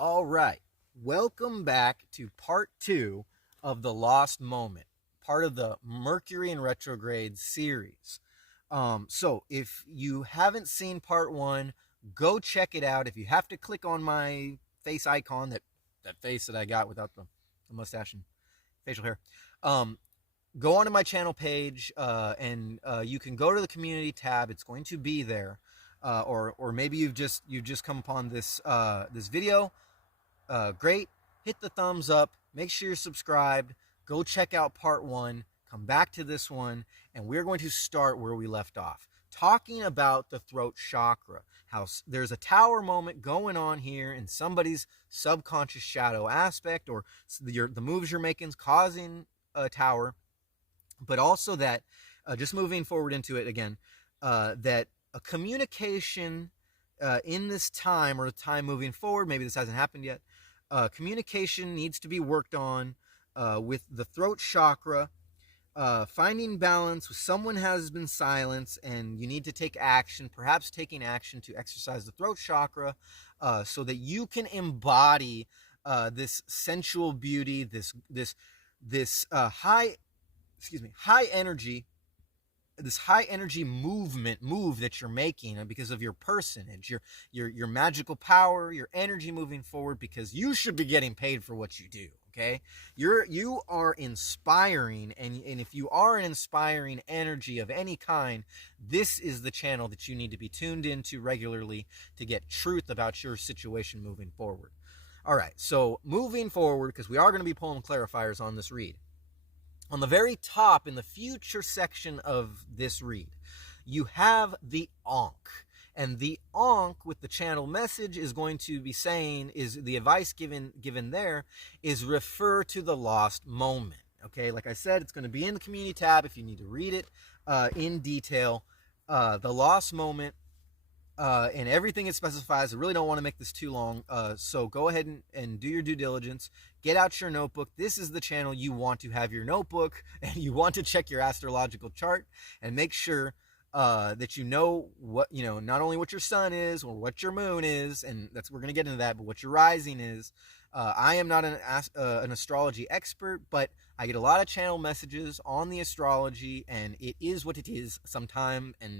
All right. Welcome back to part two of The Lost Moment, part of the Mercury in Retrograde series. So if you haven't seen part one, go check it out. If you have to click on my face icon, that face that I got without the mustache and facial hair, um, go onto my channel page and you can go to the community tab. It's going to be there. Or maybe you've just come upon this video. Great. Hit the thumbs up. Make sure you're subscribed. Go check out part one. Come back to this one. And we're going to start where we left off. Talking about the throat chakra. How there's a tower moment going on here in somebody's subconscious shadow aspect, or the moves you're making is causing a tower. But also that, just moving forward into it again, that a communication in this time, or the time moving forward, maybe this hasn't happened yet, communication needs to be worked on with the throat chakra, finding balance with someone has been silenced and you need to take action, perhaps taking action to exercise the throat chakra so that you can embody this sensual beauty, this high energy, this high energy move that you're making because of your personage, your magical power, your energy moving forward, because you should be getting paid for what you do. Okay, you are inspiring, and if you are an inspiring energy of any kind, this is the channel that you need to be tuned into regularly to get truth about your situation moving forward. All right, so moving forward, because we are going to be pulling clarifiers on this read. On the very top, in the future section of this read, you have the Ankh. And the Ankh with the channel message is going to be saying, is the advice given there is refer to the lost moment. Okay, like I said, it's going to be in the community tab if you need to read it in detail. The lost moment, and everything it specifies. I really don't want to make this too long, so go ahead and do your due diligence. Get out your notebook. This is the channel you want to have your notebook, and you want to check your astrological chart and make sure that you know what, not only what your sun is or what your moon is, and we're going to get into that, but what your rising is. I am not an astrology expert, but I get a lot of channel messages on the astrology, and it is what it is sometime, and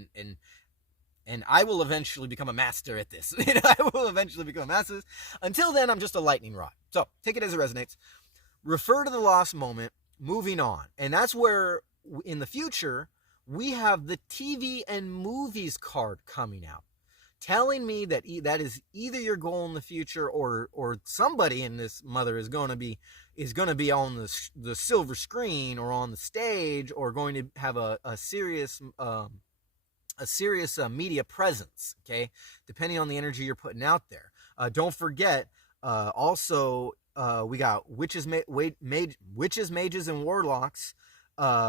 I will eventually become a master at this. I will eventually become a master at this. Until then, I'm just a lightning rod. So take it as it resonates. Refer to the lost moment, moving on. And that's where, in the future, we have the TV and movies card coming out, telling me that that is either your goal in the future, or somebody in this mother is going to be on the silver screen or on the stage, or going to have a serious media presence, okay, depending on the energy you're putting out there. Don't forget, also, we got witches, mages, and warlocks.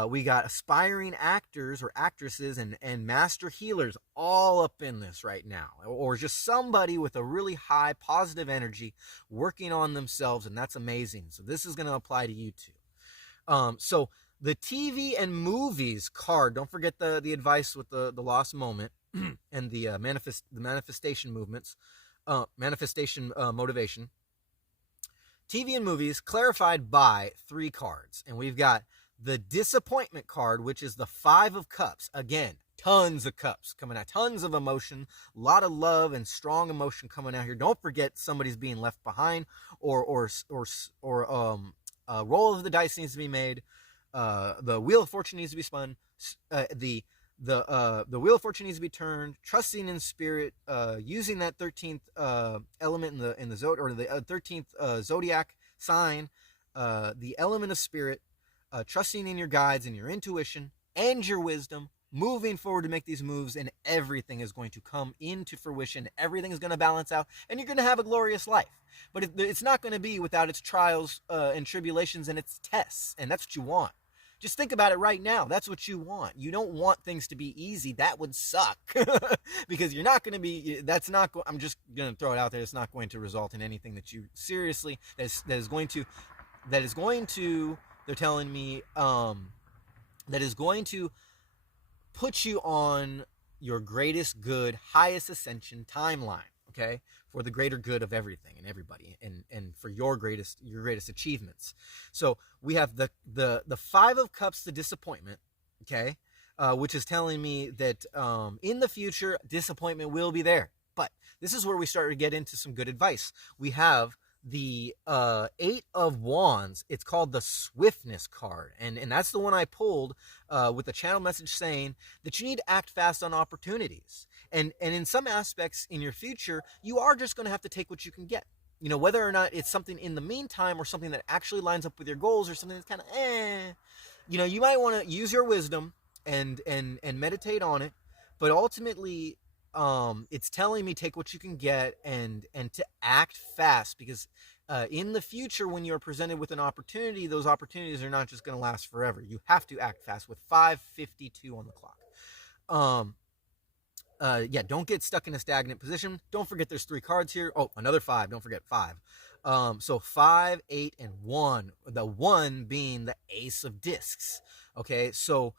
We got aspiring actors or actresses and master healers all up in this right now, or just somebody with a really high positive energy working on themselves, and that's amazing. So this is going to apply to you too. So the TV and movies card, don't forget the advice with the lost moment and the manifestation movements, manifestation motivation. TV and movies clarified by 3 cards. And we've got the disappointment card, which is the 5 of Cups. Again, tons of cups coming out, tons of emotion, a lot of love and strong emotion coming out here. Don't forget somebody's being left behind, or roll of the dice needs to be made. The wheel of fortune needs to be spun. The wheel of fortune needs to be turned. Trusting in spirit, using that 13th element in the zodiac, or the 13th zodiac sign, the element of spirit. Trusting in your guides and your intuition and your wisdom, moving forward to make these moves, and everything is going to come into fruition. Everything is going to balance out, and you're going to have a glorious life. But it's not going to be without its trials and tribulations and its tests, and that's what you want. Just think about it right now. That's what you want. You don't want things to be easy. That would suck because you're not going to be, I'm just going to throw it out there. It's not going to result in anything that you seriously, that is going to, they're telling me, that is going to put you on your greatest good, highest ascension timeline. okay, for the greater good of everything and everybody, and for your greatest achievements. So we have the 5 of Cups, the disappointment, okay, which is telling me that in the future disappointment will be there. But this is where we start to get into some good advice. We have the 8 of Wands. It's called the Swiftness card, and that's the one I pulled with the channel message saying that you need to act fast on opportunities. And in some aspects in your future, you are just going to have to take what you can get. Whether or not it's something in the meantime or something that actually lines up with your goals or something that's kind of you might want to use your wisdom and meditate on it. But ultimately, it's telling me take what you can get and to act fast, because in the future, when you're presented with an opportunity, those opportunities are not just going to last forever. You have to act fast with 5:52 on the clock. Yeah, don't get stuck in a stagnant position. Don't forget there's 3 cards here. Oh, another 5. Don't forget 5. So 5, 8, and 1. The 1 being the Ace of Discs. Okay, so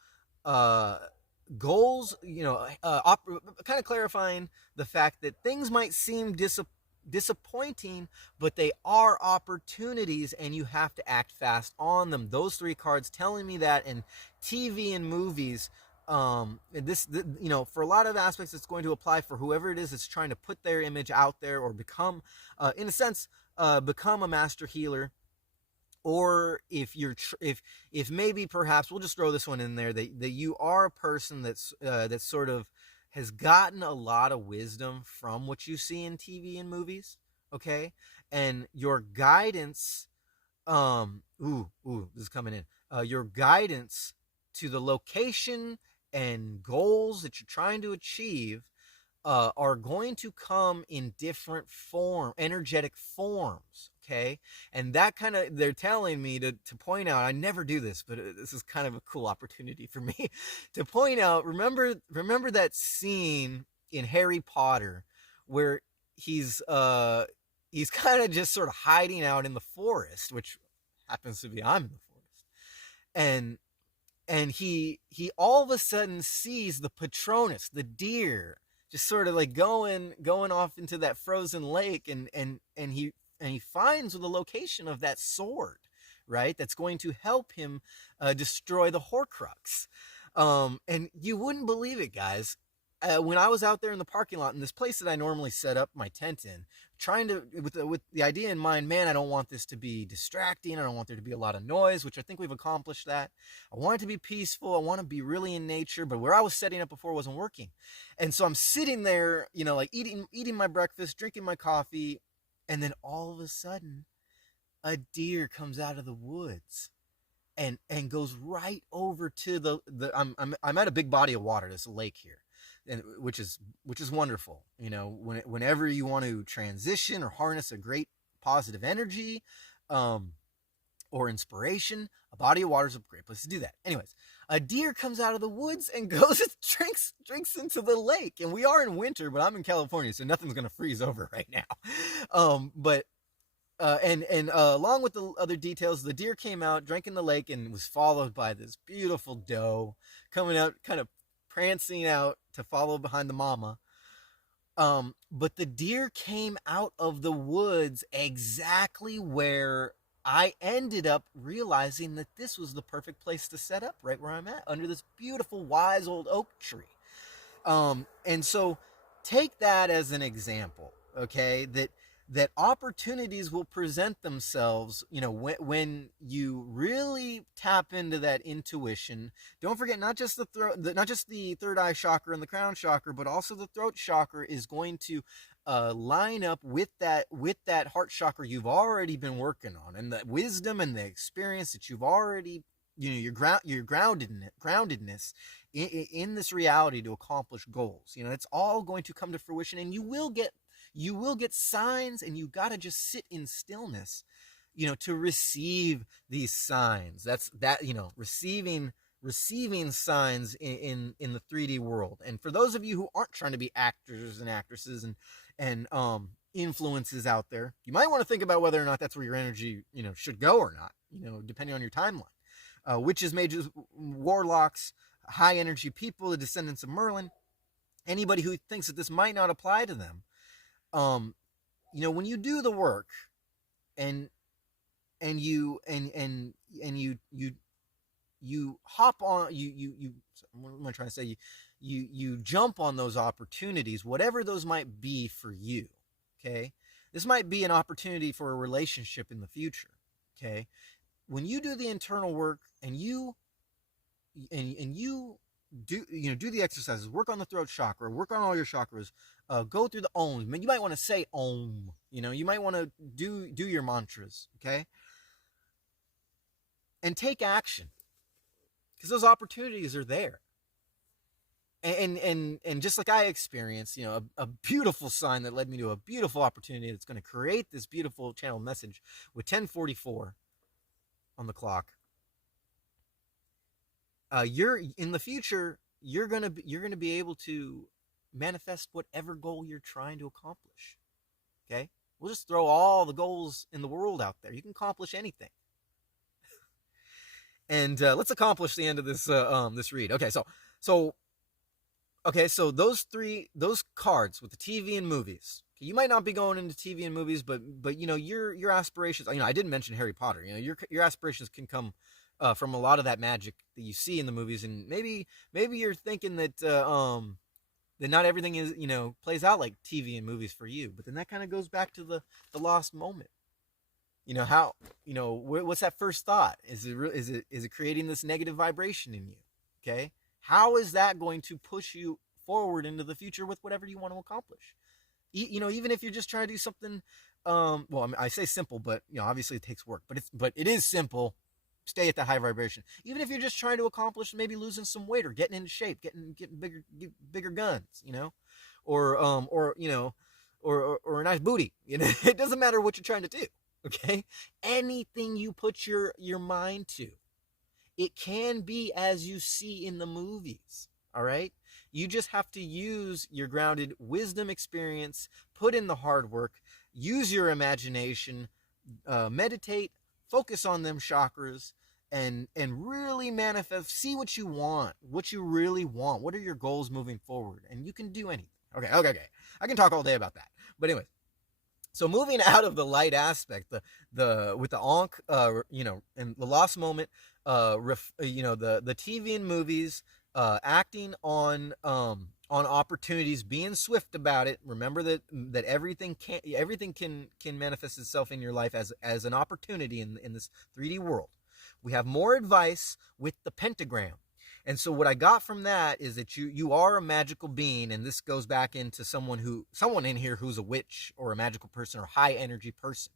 goals, kind of clarifying the fact that things might seem disappointing, but they are opportunities, and you have to act fast on them. Those 3 cards telling me that, and TV and movies, for a lot of aspects, it's going to apply for whoever it is that's trying to put their image out there or become, in a sense, become a master healer. Or if if maybe perhaps we'll just throw this one in there, that you are a person that sort of has gotten a lot of wisdom from what you see in TV and movies, okay, and your guidance, this is coming in, your guidance to the location and goals that you're trying to achieve are going to come in different energetic forms, okay? And that kind of, they're telling me to point out, I never do this, but this is kind of a cool opportunity for me to point out, remember that scene in Harry Potter where he's kind of just sort of hiding out in the forest, which happens to be I'm in the forest. And he all of a sudden sees the Patronus, the deer, just sort of like going off into that frozen lake, and he finds the location of that sword, right? That's going to help him destroy the Horcrux. And you wouldn't believe it, guys. When I was out there in the parking lot in this place that I normally set up my tent in, trying to, with the idea in mind, man, I don't want this to be distracting. I don't want there to be a lot of noise, which I think we've accomplished that. I want it to be peaceful. I want to be really in nature, but where I was setting up before wasn't working. And so I'm sitting there, like eating my breakfast, drinking my coffee, and then all of a sudden, a deer comes out of the woods and goes right over to the I'm at a big body of water. There's a lake here, and which is wonderful. Whenever you want to transition or harness a great positive energy, or inspiration, a body of water is a great place to do that. Anyways, a deer comes out of the woods and goes and drinks into the lake. And we are in winter, but I'm in California, so nothing's gonna freeze over right now. But along with the other details, the deer came out, drank in the lake, and was followed by this beautiful doe coming out, kind of prancing out to follow behind the mama. But the deer came out of the woods exactly where I ended up realizing that this was the perfect place to set up, right where I'm at, under this beautiful, wise old oak tree. And so take that as an example, okay, that opportunities will present themselves, when you really tap into that intuition. Don't forget, not just the third eye chakra and the crown chakra, but also the throat chakra is going to line up with that heart chakra you've already been working on, and the wisdom and the experience that you've already, your groundedness in this reality to accomplish goals. It's all going to come to fruition, and you will get signs, and you got to just sit in stillness, to receive these signs. Receiving signs in the 3D world. And for those of you who aren't trying to be actors and actresses and influences out there, you might want to think about whether or not that's where your energy, should go or not, depending on your timeline. Witches, mages, warlocks, high energy people, the descendants of Merlin, anybody who thinks that this might not apply to them, um when you do the work, and you hop on, what am I trying to say, you jump on those opportunities, whatever those might be for you. Okay, this might be an opportunity for a relationship in the future. Okay, when you do the internal work, and you do the exercises, work on the throat chakra, work on all your chakras, go through the ohms. You might want to say om. You might want to do your mantras. Okay, and take action, because those opportunities are there. And just like I experienced, a beautiful sign that led me to a beautiful opportunity that's going to create this beautiful channel message with 10:44 on the clock. You're in the future. You're gonna be able to manifest whatever goal you're trying to accomplish. Okay, we'll just throw all the goals in the world out there. You can accomplish anything. And let's accomplish the end of this read. So those cards with the TV and movies. You might not be going into TV and movies, but your aspirations. I didn't mention Harry Potter. Your aspirations can come from a lot of that magic that you see in the movies, and maybe you're thinking that not everything is plays out like TV and movies for you. But then that kind of goes back to the lost moment. How what's that first thought? Is it creating this negative vibration in you? Okay, how is that going to push you forward into the future with whatever you want to accomplish? Even if you're just trying to do something, well, I say simple, but obviously it takes work, but it is simple. Stay at the high vibration. Even if you're just trying to accomplish maybe losing some weight or getting into shape, getting bigger guns, or or a nice booty. It doesn't matter what you're trying to do. Okay, anything you put your mind to, it can be as you see in the movies. All right, you just have to use your grounded wisdom experience, put in the hard work, use your imagination, meditate, focus on them chakras, and really manifest. See what you want, what you really want. What are your goals moving forward? And you can do anything. Okay. I can talk all day about that. But anyway, so moving out of the light aspect, the with the Ankh, and the lost moment, the TV and movies, acting on opportunities, being swift about it. Remember that everything can manifest itself in your life as an opportunity in this 3D world. We have more advice with the pentagram. And so what I got from that is that you are a magical being, and this goes back into someone in here who's a witch or a magical person or high energy person.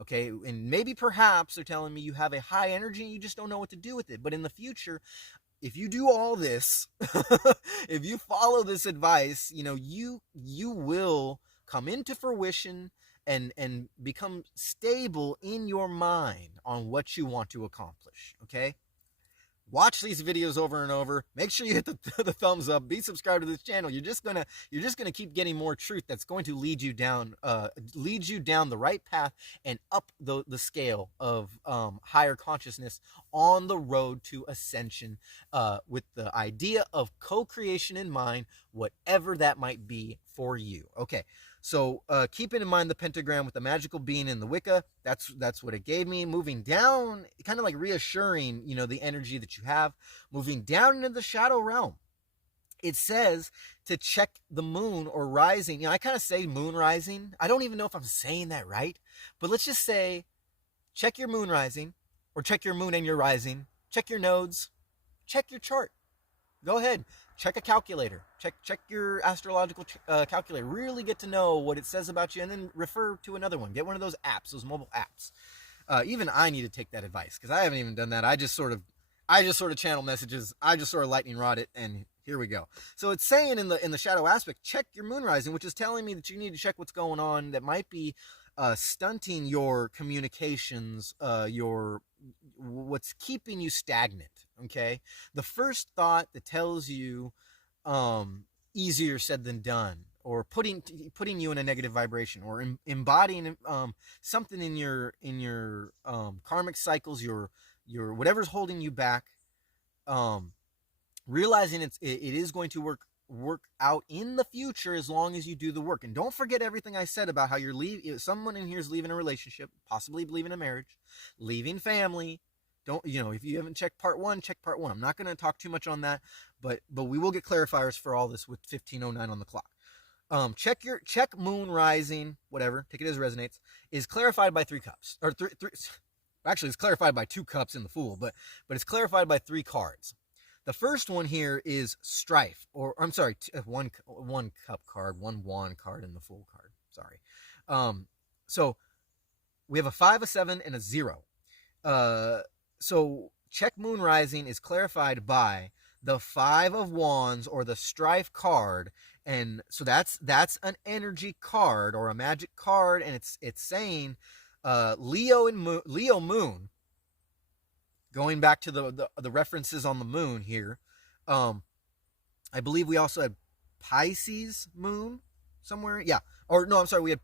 Okay, and maybe perhaps they're telling me you have a high energy and you just don't know what to do with it. But in the future, if you do all this, if you follow this advice, you will come into fruition and become stable in your mind on what you want to accomplish. Okay, watch these videos over and over. Make sure you hit the thumbs up. Be subscribed to this channel. You're just gonna keep getting more truth that's going to lead you down the right path and up the scale of higher consciousness on the road to ascension, with the idea of co-creation in mind, whatever that might be for you. Okay. So keeping in mind the pentagram with the magical being in the Wicca, that's what it gave me. Moving down, kind of like reassuring, the energy that you have. Moving down into the shadow realm, it says to check the moon or rising. I kind of say moon rising. I don't even know if I'm saying that right, but let's just say check your moon rising, or check your moon and your rising. Check your nodes. Check your chart. Go ahead. Check a calculator. Check your astrological calculator. Really get to know what it says about you, and then refer to another one. Get one of those apps, those mobile apps. Even I need to take that advice, because I haven't even done that. I just sort of channel messages. I just sort of lightning rod it, and here we go. So it's saying in the shadow aspect, check your moon rising, which is telling me that you need to check what's going on that might be stunting your communications, what's keeping you stagnant. Okay, the first thought that tells you easier said than done, or putting you in a negative vibration, or embodying something in your karmic cycles, your whatever's holding you back, realizing it is going to work work out in the future as long as you do the work. And don't forget everything I said about how you're leaving. Someone in here is leaving a relationship, possibly leaving a marriage, leaving family. Don't, if you haven't checked part 1, check part 1. I'm not going to talk too much on that, but we will get clarifiers for all this with 15:09 on the clock. Check moon rising, whatever, take it as it resonates, is clarified by 3 cups, or three. Actually, it's clarified by 2 cups in the Fool, but it's clarified by 3 cards. The first one here is strife, or I'm sorry, one cup card, 1 wand card, and the Fool card. Sorry. So we have a 5, a 7, and a 0. So check moon rising is clarified by the 5 of wands, or the strife card, and so that's an energy card or a magic card, and it's saying Leo moon. Going back to the references on the moon here, I believe we also had Pisces moon somewhere. Yeah, or no, I'm sorry, we had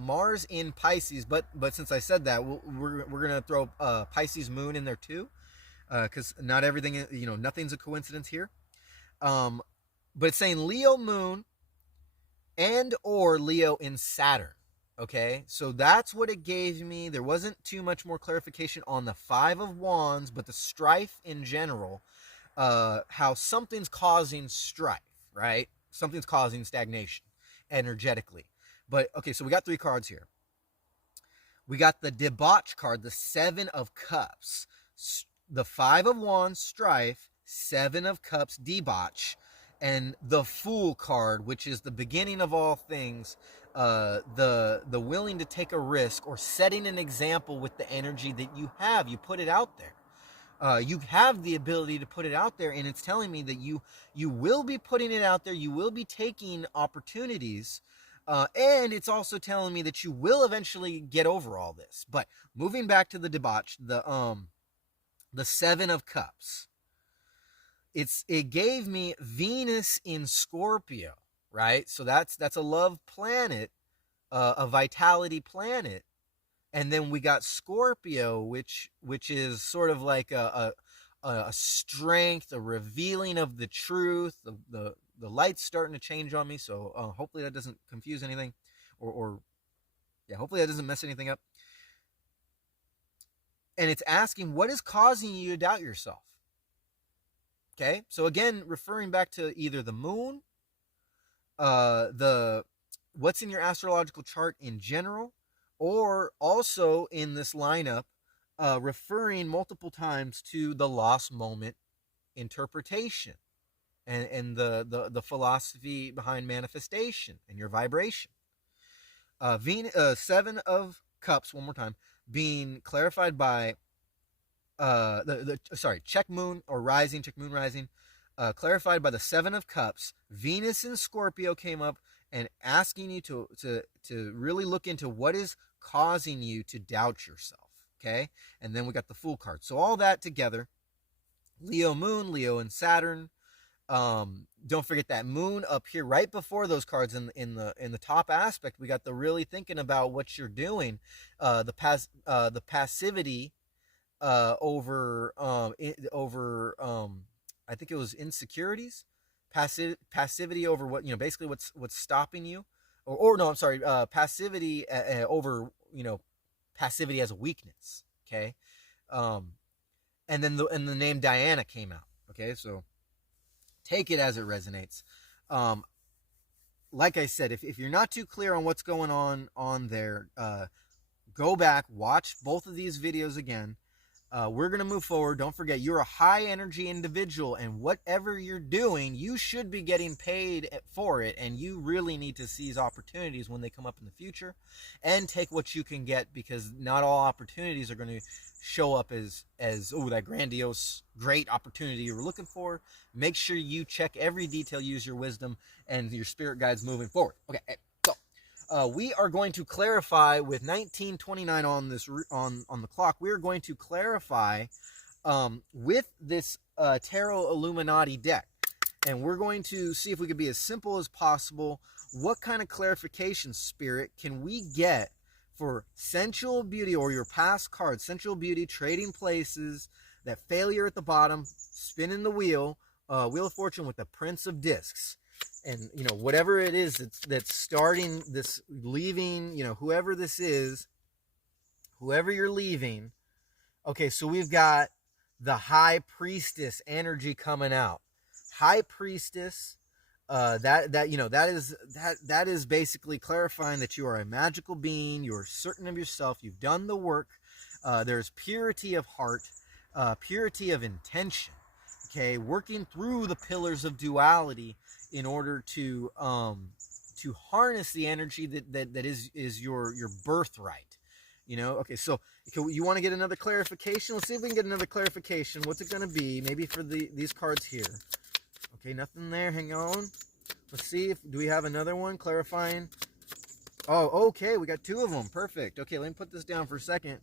Mars in Pisces, but since I said that, we're gonna throw Pisces moon in there too, because not everything, nothing's a coincidence here. But it's saying Leo moon and or Leo in Saturn. Okay, so that's what it gave me. There wasn't too much more clarification on the 5 of wands, but the strife in general, how something's causing strife, right? Something's causing stagnation energetically. But okay, so we got 3 cards here. We got the debauch card, the 7 of cups, the 5 of wands, strife, 7 of cups, debauch, and the Fool card, which is the beginning of all things, the willing to take a risk, or setting an example with the energy that you have. You put it out there. You have the ability to put it out there, and it's telling me that you will be putting it out there. You will be taking opportunities, and it's also telling me that you will eventually get over all this. But moving back to the debauch, the 7 of cups. It gave me Venus in Scorpio, right? So that's a love planet, a vitality planet, and then we got Scorpio, which is sort of like a strength, a revealing of the truth. The light's starting to change on me, so hopefully that doesn't confuse anything, or hopefully that doesn't mess anything up. And it's asking, what is causing you to doubt yourself? Okay, so again, referring back to either the moon, what's in your astrological chart in general, or also in this lineup, referring multiple times to the lost moment interpretation, and the philosophy behind manifestation and your vibration. 7 of cups, one more time, being clarified by check moon rising, clarified by the 7 of cups. Venus in Scorpio came up, and asking you to really look into what is causing you to doubt yourself. Okay, and then we got the Fool card. So all that together, Leo moon, Leo and Saturn. Don't forget that moon up here right before those cards in the top aspect. We got the really thinking about what you're doing, the passivity over I think it was insecurities, passivity over what, basically what's stopping you, or no, I'm sorry, passivity over, passivity as a weakness. Okay, and then the name Diana came out. Okay, so take it as it resonates. Like I said, if you're not too clear on what's going on there, go back, watch both of these videos again. We're going to move forward. Don't forget, you're a high energy individual, and whatever you're doing, you should be getting paid for it, and you really need to seize opportunities when they come up in the future and take what you can get, because not all opportunities are going to show up as that grandiose, great opportunity you were looking for. Make sure you check every detail, use your wisdom and your spirit guides moving forward. Okay, so we are going to clarify with 1929 on this on the clock. We are going to clarify with this Tarot Illuminati deck, and we're going to see if we could be as simple as possible. What kind of clarification, Spirit, can we get for sensual beauty, or your past cards, sensual beauty, trading places, that failure at the bottom, spinning the wheel, Wheel of Fortune with the Prince of Discs. And whatever it is that's starting this, leaving, whoever this is, whoever you're leaving. Okay, so we've got the high priestess energy coming out. High priestess, that is basically clarifying that you are a magical being. You are certain of yourself. You've done the work. There's purity of heart, purity of intention. Okay, working through the pillars of duality in order to harness the energy that is your birthright. Okay, so you want to get another clarification? Let's see if we can get another clarification. What's it going to be? Maybe for these cards here. Okay, nothing there. Hang on. Let's see do we have another one clarifying. Oh, okay, we got 2 of them. Perfect. Okay, let me put this down for a second.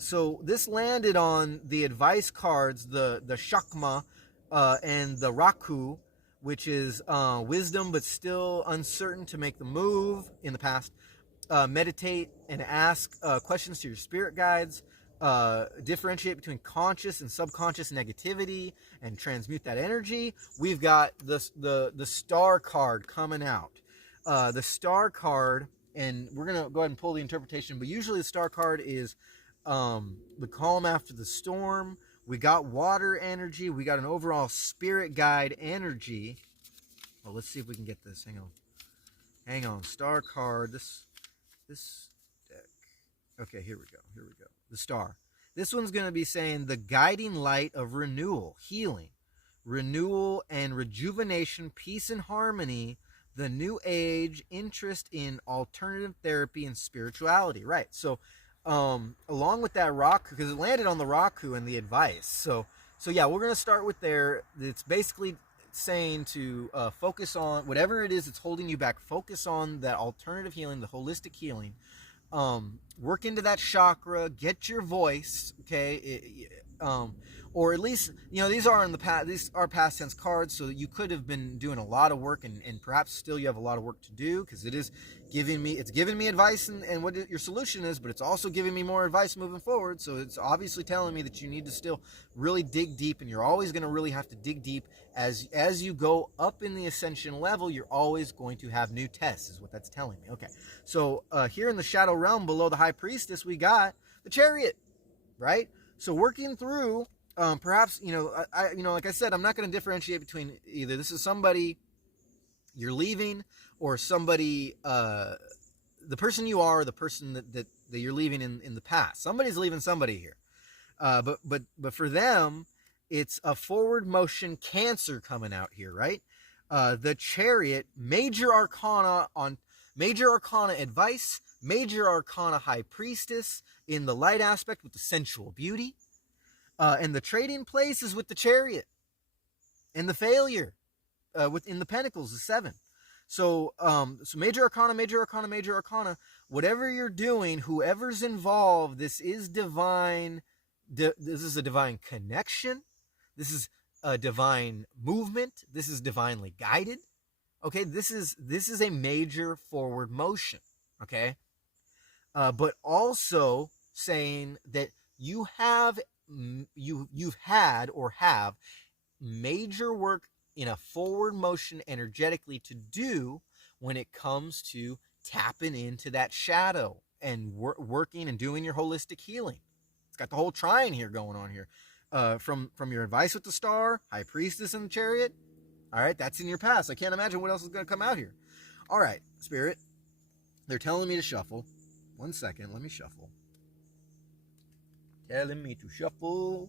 So this landed on the advice cards, the Shakma and the Raku, which is wisdom but still uncertain to make the move in the past. Meditate and ask questions to your spirit guides. Differentiate between conscious and subconscious negativity and transmute that energy. We've got the star card coming out. The star card, and we're going to go ahead and pull the interpretation, but usually the star card is the calm after the storm. We got water energy. We got an overall spirit guide energy. Well, let's see if we can get this. Hang on. Star card. This deck. Okay, here we go. The star. This one's going to be saying the guiding light of renewal, healing, renewal and rejuvenation, peace and harmony, the new age, interest in alternative therapy and spirituality. Right. So, along with that rock, because it landed on the Raku and the advice. So yeah, we're going to start with there. It's basically saying to focus on whatever it is that's holding you back. Focus on that alternative healing, the holistic healing. Work into that chakra, get your voice, okay? Or at least, these are in the past, these are past tense cards, so you could have been doing a lot of work, and perhaps still you have a lot of work to do, because it's giving me advice and what your solution is, but it's also giving me more advice moving forward. So it's obviously telling me that you need to still really dig deep, and you're always going to really have to dig deep as you go up in the ascension level. You're always going to have new tests, is what that's telling me. Okay, so here in the shadow realm below the high priestess, we got the chariot, right? So working through perhaps, like I said, I'm not going to differentiate between either this is somebody you're leaving or somebody, the person you are, or the person that you're leaving in the past. Somebody's leaving somebody here. But for them, it's a forward motion Cancer coming out here, right? The chariot, major arcana advice, major arcana high priestess in the light aspect with the sensual beauty. And the trading place is with the chariot, and the failure within the pentacles, the 7. So major arcana. Whatever you're doing, whoever's involved, this is divine. This is a divine connection. This is a divine movement. This is divinely guided. Okay, this is a major forward motion. Okay, but also saying that you've had or have major work in a forward motion energetically to do when it comes to tapping into that shadow and working and doing your holistic healing. It's got the whole trine here going on here. From your advice with the star, high priestess, and the chariot. All right, that's in your past. I can't imagine what else is going to come out here. All right, Spirit, they're telling me to shuffle. 1 second, let me shuffle. Telling me to shuffle.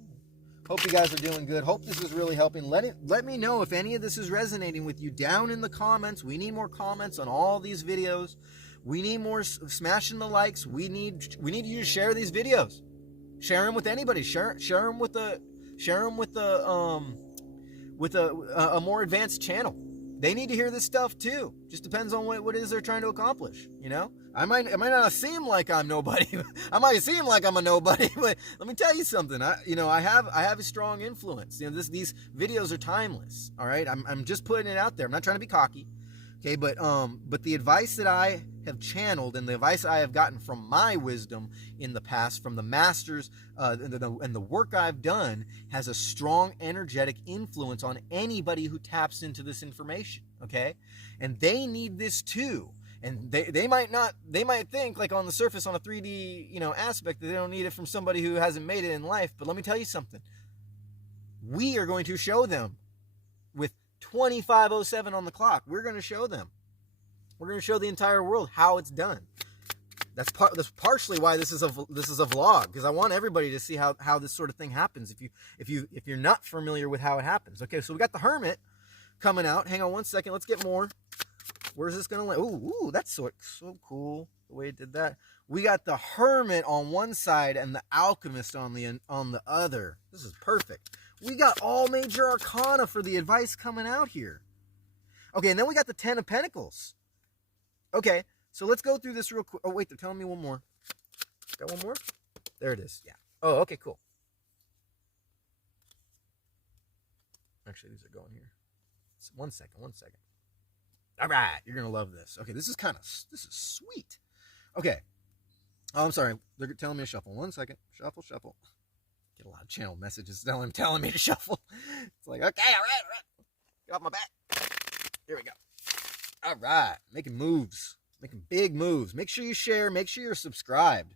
Hope you guys are doing good. Hope this is really helping. Let me know if any of this is resonating with you down in the comments. We need more comments on all these videos. We need more smashing the likes. We need you to share these videos. Share them with anybody. Share them with a more advanced channel. They need to hear this stuff too. Just depends on what it is they're trying to accomplish. I might not seem like I'm nobody. I might seem like I'm a nobody, but let me tell you something. I have a strong influence. These videos are timeless. All right, I'm just putting it out there. I'm not trying to be cocky. Okay, but the advice that I have channeled and the advice I have gotten from my wisdom in the past, from the masters, and the work I've done has a strong energetic influence on anybody who taps into this information. okay? And they need this too. And they might think, like, on the surface, on a 3D, aspect, that they don't need it from somebody who hasn't made it in life. But let me tell you something. We are going to show them with 25:07 on the clock. We're going to show them. We're going to show the entire world how it's done. That's partially why this is a vlog, because I want everybody to see how this sort of thing happens. If you're not familiar with how it happens. Okay, so we got the Hermit coming out. Hang on one second. Let's get more. Where's this gonna land? Ooh, that's so cool the way it did that. We got the Hermit on one side and the Alchemist on the other. This is perfect. We got all major arcana for the advice coming out here. Okay, and then we got the Ten of Pentacles. Okay, so let's go through this real quick. Oh, wait, they're telling me one more. Got one more? There it is. Yeah. Oh, okay, cool. Actually, these are going here. One second. All right, you're gonna love this. Okay, this is sweet. Okay, oh, I'm sorry, they're telling me to shuffle. 1 second, shuffle. Get a lot of channel messages telling me to shuffle. It's like, okay, all right, get off my back. Here we go. All right, making big moves. Make sure you share. Make sure you're subscribed.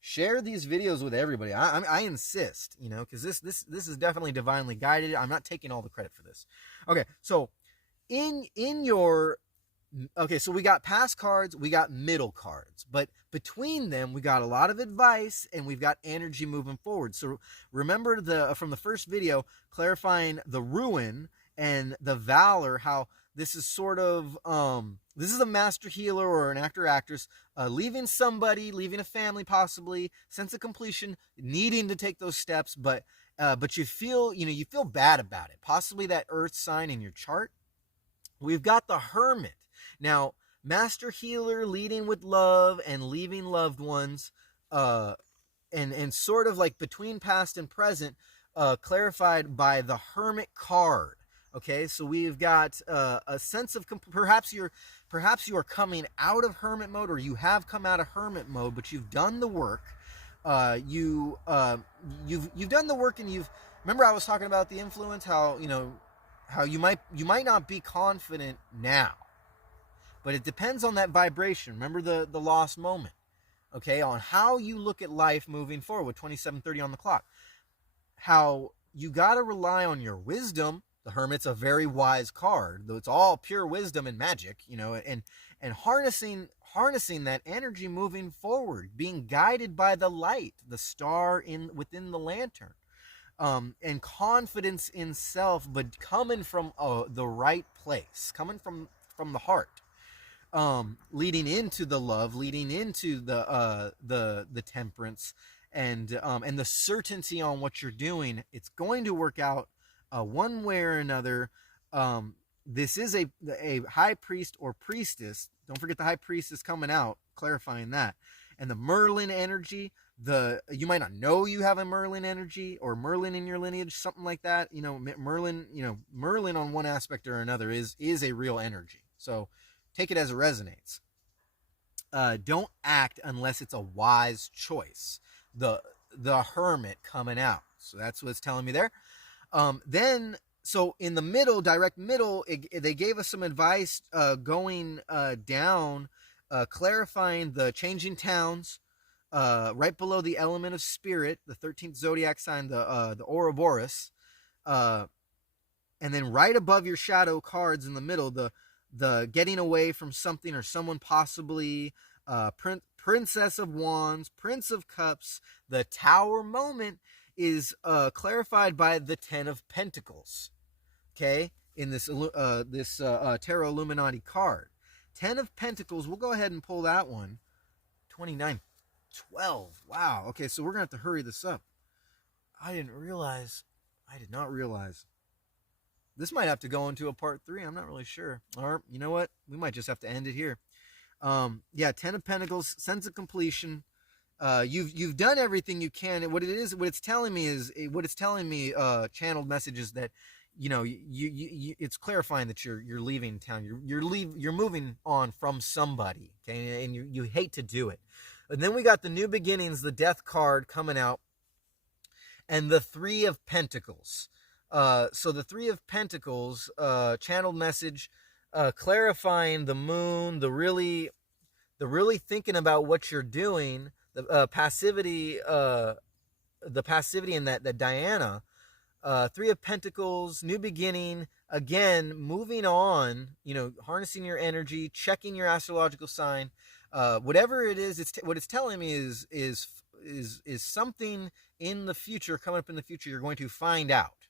Share these videos with everybody. I insist, because this is definitely divinely guided. I'm not taking all the credit for this. Okay, so. So we got past cards, we got middle cards, but between them we got a lot of advice and we've got energy moving forward. So remember from the first video, clarifying the ruin and the valor, how this is sort of this is a master healer or an actor or actress leaving a family, possibly, sense of completion, needing to take those steps, but you feel bad about it, possibly that earth sign in your chart. We've got the Hermit. Now, master healer leading with love and leaving loved ones, and sort of like between past and present, clarified by the Hermit card. Okay, so we've got a sense of perhaps you are coming out of hermit mode, or you have come out of hermit mode, but you've done the work. You've done the work, and remember I was talking about the influence, how you might not be confident now, but it depends on that vibration. Remember the lost moment, okay, on how you look at life moving forward with 27:30 on the clock. How you got to rely on your wisdom. The Hermit's a very wise card, though it's all pure wisdom and magic, and harnessing that energy moving forward, being guided by the light, the star within the lantern. And confidence in self, but coming from the right place, coming from the heart, leading into the love, leading into the temperance, and the certainty on what you're doing. It's going to work out one way or another. This is a high priest or priestess. Don't forget the high priestess coming out, clarifying that, and the Merlin energy. You might not know you have a Merlin energy or Merlin in your lineage, something like that. Merlin on one aspect or another is a real energy. So take it as it resonates. Don't act unless it's a wise choice. The Hermit coming out. So that's what it's telling me there. Then, so in the middle, direct middle, they gave us some advice going down, clarifying the changing towns. Right below the element of spirit, the 13th zodiac sign, the Ouroboros, and then right above your shadow cards in the middle, the getting away from something or someone, possibly Princess of Wands, Prince of Cups. The Tower moment is clarified by the Ten of Pentacles. Okay, in this Tarot Illuminati card, Ten of Pentacles. We'll go ahead and pull that one. 29. 12. Wow. Okay, so we're gonna have to hurry this up. I did not realize. This might have to go into a part 3. I'm not really sure. Or, you know what? We might just have to end it here. Yeah, Ten of Pentacles, sense of completion. You've done everything you can. And what it's telling me, channeled messages that, it's clarifying that you're leaving town. You're moving on from somebody. Okay, and you hate to do it. And then we got the New Beginnings, the Death card coming out, and the Three of Pentacles. So the Three of Pentacles, channeled message, clarifying the moon, the really thinking about what you're doing, the passivity in that Diana, Three of Pentacles, new beginning, again, moving on, harnessing your energy, checking your astrological sign, whatever it is, what it's telling me is something in the future, coming up in the future, you're going to find out.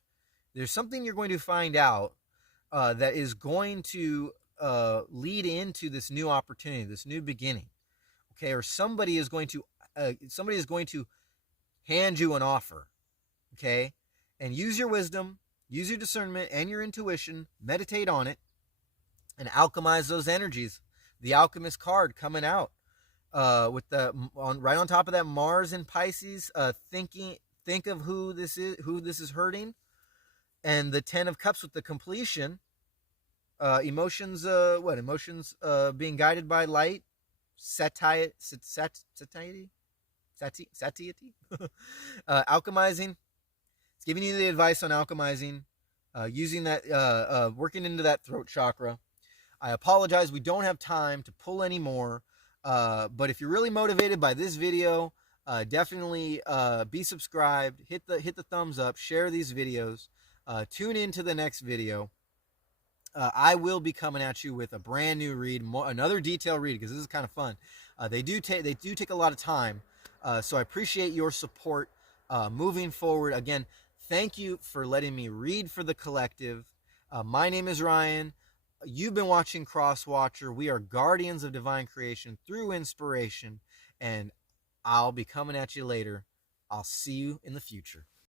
There's something you're going to find out that is going to lead into this new opportunity, this new beginning. Okay, or somebody is going to hand you an offer. Okay, and use your wisdom, use your discernment and your intuition, meditate on it, and alchemize those energies. The Alchemist card coming out with right on top of that Mars in Pisces. Think of who this is hurting, and the Ten of Cups with the completion. Emotions being guided by light, satiety, alchemizing. It's giving you the advice on alchemizing, using that, working into that throat chakra. I apologize, we don't have time to pull any more, but if you're really motivated by this video, definitely be subscribed, hit the thumbs up, share these videos, tune in to the next video. I will be coming at you with a brand new read, another detailed read, because this is kind of fun. They do take a lot of time, so I appreciate your support moving forward. Again, thank you for letting me read for the collective. My name is Ryan. You've been watching Crosswatcher. We are guardians of divine creation through inspiration, and I'll be coming at you later. I'll see you in the future.